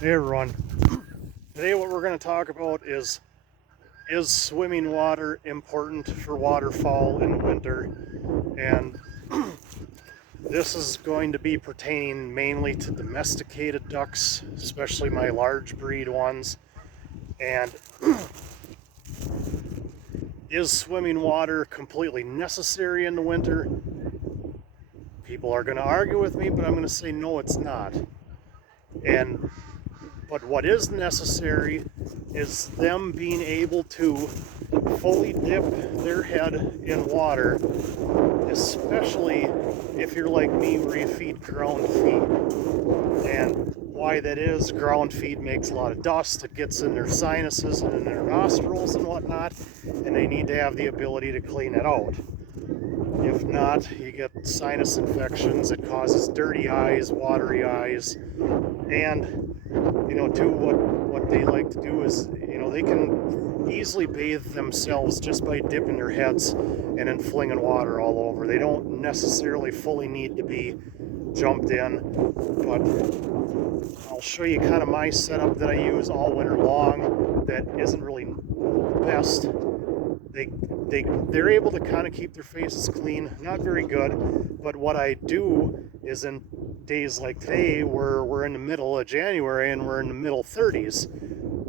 Hey everyone, today what we're going to talk about is swimming water important for waterfowl in the winter? And this is going to be pertaining mainly to domesticated ducks, especially my large breed ones. And is swimming water completely necessary in the winter? People are going to argue with me, but I'm going to say no, it's not. But what is necessary is them being able to fully dip their head in water, especially if you're like me where you feed ground feed. And why that is, ground feed makes a lot of dust. It gets in their sinuses and in their nostrils and whatnot, and they need to have the ability to clean it out. If not, you get sinus infections. It causes dirty eyes, watery eyes, and too, what they like to do is, they can easily bathe themselves just by dipping their heads and then flinging water all over. They don't necessarily fully need to be jumped in, but I'll show you kind of my setup that I use all winter long that isn't really best. They're able to kind of keep their faces clean, not very good, but what I do is in days like today where we're in the middle of January and we're in the middle 30s,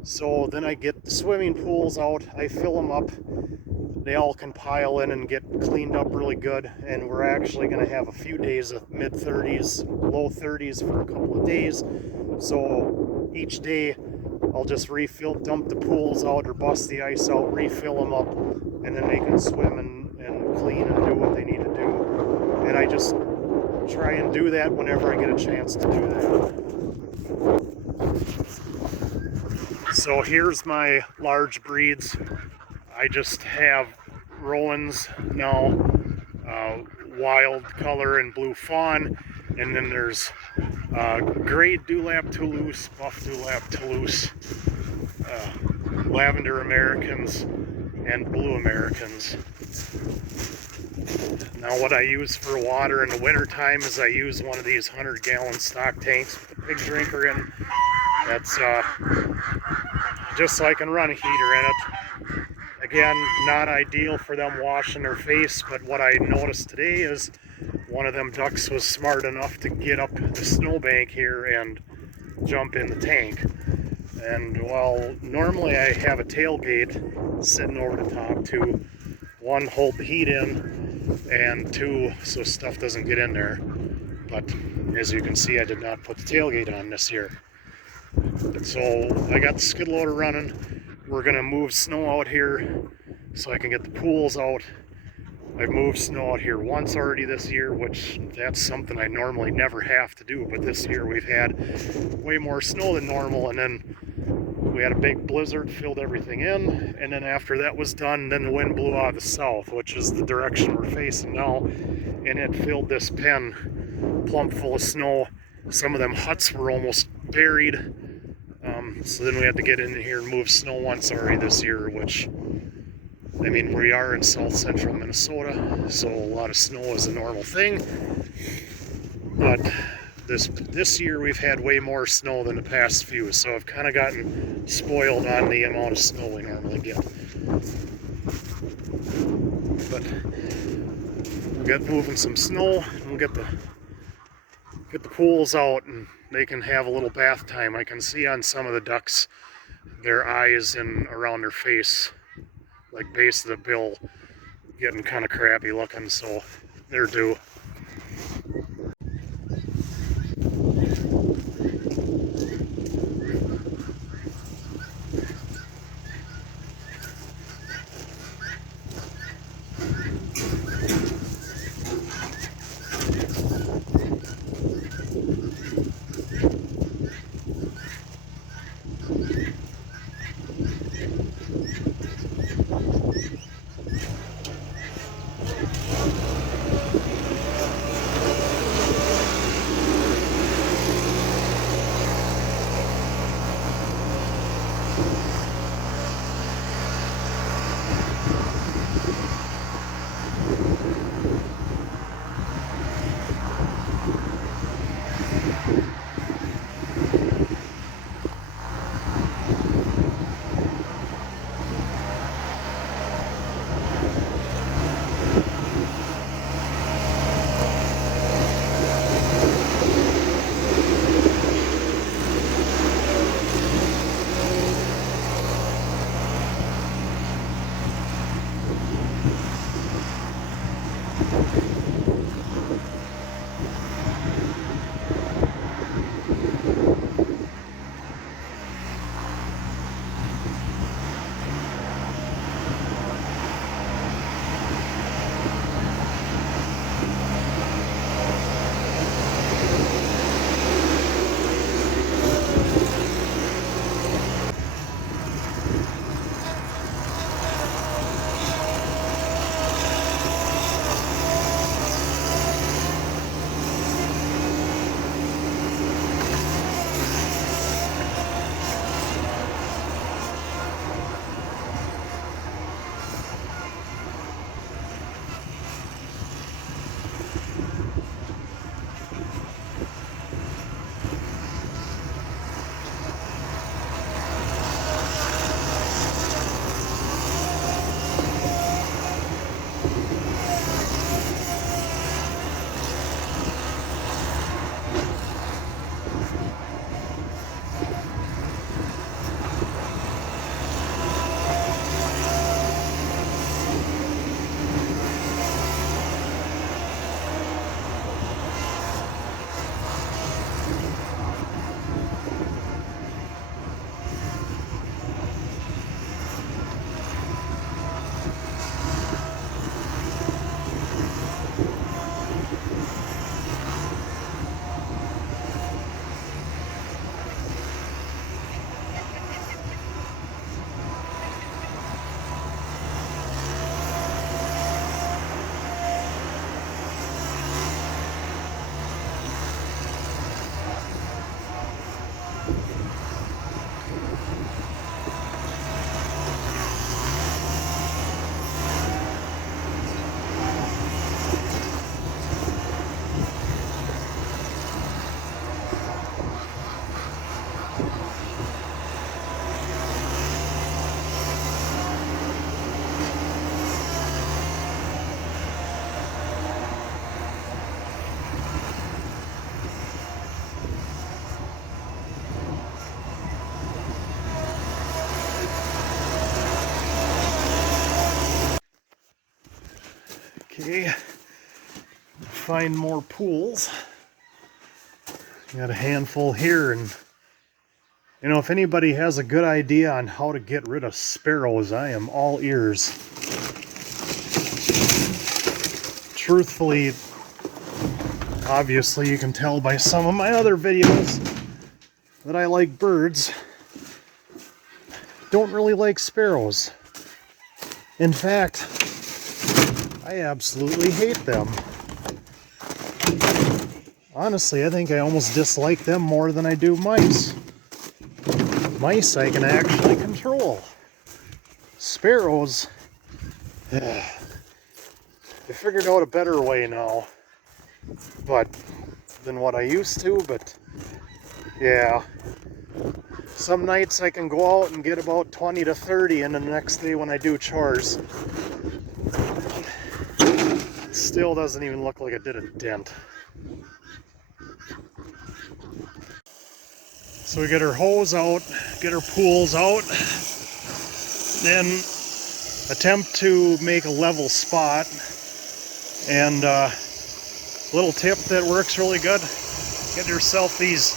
so then I get the swimming pools out, I fill them up, they all can pile in and get cleaned up really good, and we're actually going to have a few days of mid 30s, low 30s for a couple of days. So each day I'll just dump the pools out or bust the ice out, refill them up, and then they can swim and clean and do what they need to do. And I just try and do that whenever I get a chance to do that. So here's my large breeds. I just have Rowans now, wild color and blue fawn, and then there's gray dewlap Toulouse, buff dewlap Toulouse, lavender Americans, and blue Americans. Now what I use for water in the winter time is I use one of these 100-gallon stock tanks with a big drinker in. That's just so I can run a heater in it. Again, not ideal for them washing their face, but what I noticed today is one of them ducks was smart enough to get up the snowbank here and jump in the tank. And while normally I have a tailgate sitting over the top to, one, hold the heat in, and two, so stuff doesn't get in there. But as you can see, I did not put the tailgate on this year. So I got the skid loader running. We're gonna move snow out here so I can get the pools out. I've moved snow out here once already this year, which that's something I normally never have to do, but this year we've had way more snow than normal, and then we had a big blizzard, filled everything in, and then after that was done, then the wind blew out of the south, which is the direction we're facing now, and it filled this pen plump full of snow. Some of them huts were almost buried, so then we had to get in here and move snow once already this year, which, I mean, we are in south central Minnesota, so a lot of snow is a normal thing, but this year we've had way more snow than the past few, so I've kind of gotten spoiled on the amount of snow we normally get. But we'll get moving some snow, and we'll get the pools out, and they can have a little bath time. I can see on some of the ducks, their eyes and around their face, like base of the bill, getting kind of crappy looking, so they're due. Okay, find more pools. Got a handful here, and you know, if anybody has a good idea on how to get rid of sparrows, I am all ears. Truthfully, obviously you can tell by some of my other videos that I like birds. Don't really like sparrows. In fact, I absolutely hate them. Honestly, I think I almost dislike them more than I do mice. Mice I can actually control. Sparrows, I figured out a better way now, but than what I used to, but yeah. Some nights I can go out and get about 20 to 30, and the next day when I do chores, it still doesn't even look like it did a dent. So we get our hose out, get our pools out, then attempt to make a level spot. And little tip that works really good, get yourself these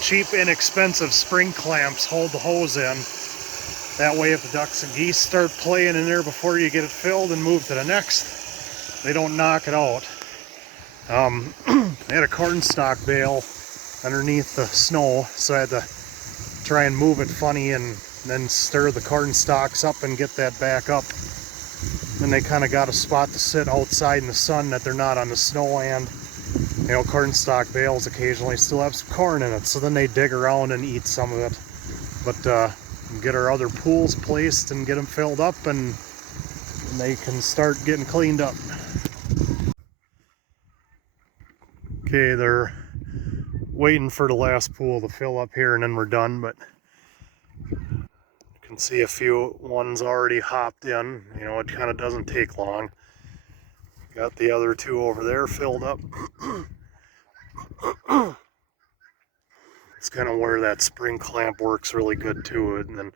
cheap, inexpensive spring clamps, hold the hose in. That way if the ducks and geese start playing in there before you get it filled and move to the next, they don't knock it out. I had a cornstalk bale underneath the snow, so I had to try and move it funny and then stir the corn stalks up and get that back up. Then they kind of got a spot to sit outside in the sun that they're not on the snow, and you know, cornstalk bales occasionally still have some corn in it, so then they dig around and eat some of it. But get our other pools placed and get them filled up, and they can start getting cleaned up. Okay, they're waiting for the last pool to fill up here and then we're done, but you can see a few ones already hopped in. You know, it kind of doesn't take long. Got the other two over there filled up. It's kind of where that spring clamp works really good too, and then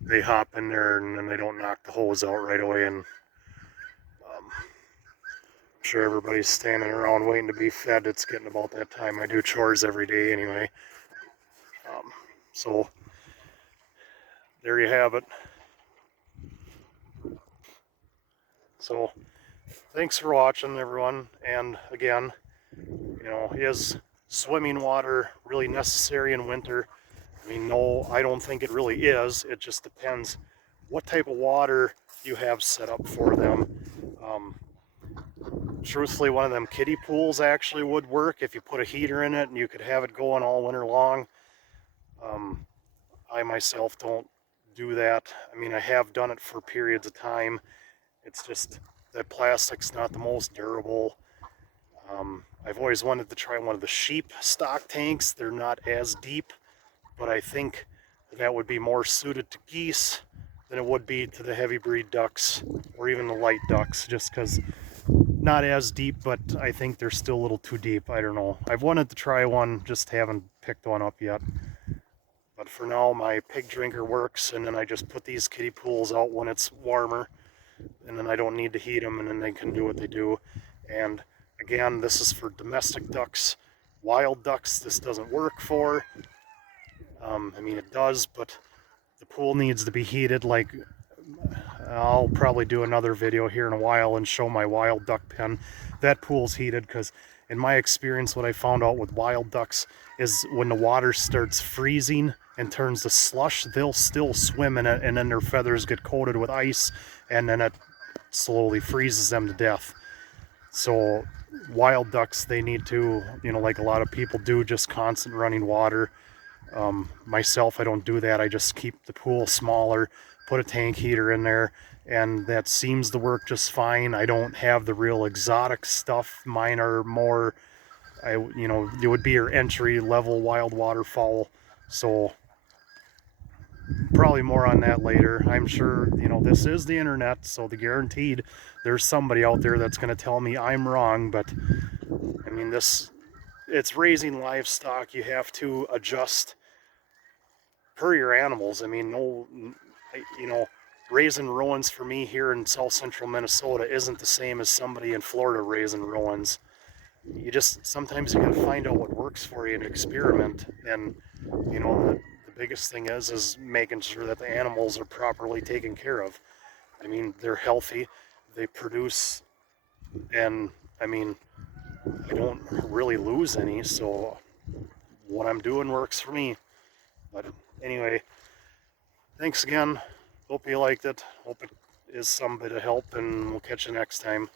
they hop in there and then they don't knock the hose out right away. And I'm sure everybody's standing around waiting to be fed. It's getting about that time. I do chores every day anyway. So there you have it. So thanks for watching, everyone. And again, you know, is swimming water really necessary in winter? I mean, no, I don't think it really is. It just depends what type of water you have set up for them. Truthfully, one of them kiddie pools actually would work if you put a heater in it and you could have it going all winter long. I myself don't do that. I mean, I have done it for periods of time. It's just that plastic's not the most durable. I've always wanted to try one of the sheep stock tanks. They're not as deep, but I think that would be more suited to geese than it would be to the heavy breed ducks or even the light ducks, just because not as deep, but I think they're still a little too deep. I don't know. I've wanted to try one, just haven't picked one up yet. But for now, my pig drinker works, and then I just put these kiddie pools out when it's warmer, and then I don't need to heat them, and then they can do what they do. And again, this is for domestic ducks. Wild ducks, this doesn't work for. I mean, it does, but the pool needs to be heated. Like, I'll probably do another video here in a while and show my wild duck pen. That pool's heated because in my experience, what I found out with wild ducks is when the water starts freezing and turns to slush, they'll still swim in it, and then their feathers get coated with ice, and then it slowly freezes them to death. So wild ducks, they need to, you know, like a lot of people do, just constant running water. Myself, I don't do that. I just keep the pool smaller, put a tank heater in there, and that seems to work just fine. I don't have the real exotic stuff. Mine are more, you know, it would be your entry level wild waterfowl. So probably more on that later. I'm sure, you know, this is the internet, so the guaranteed there's somebody out there that's going to tell me I'm wrong. But I mean, it's raising livestock. You have to adjust per your animals. I mean, no, you know, raising Roans for me here in south central Minnesota isn't the same as somebody in Florida raising Roans. You just, sometimes you gotta find out what works for you and experiment. And you know, the biggest thing is making sure that the animals are properly taken care of. I mean, they're healthy, they produce, and I mean, I don't really lose any, so what I'm doing works for me. But anyway, thanks again. Hope you liked it. Hope it is some bit of help, and we'll catch you next time.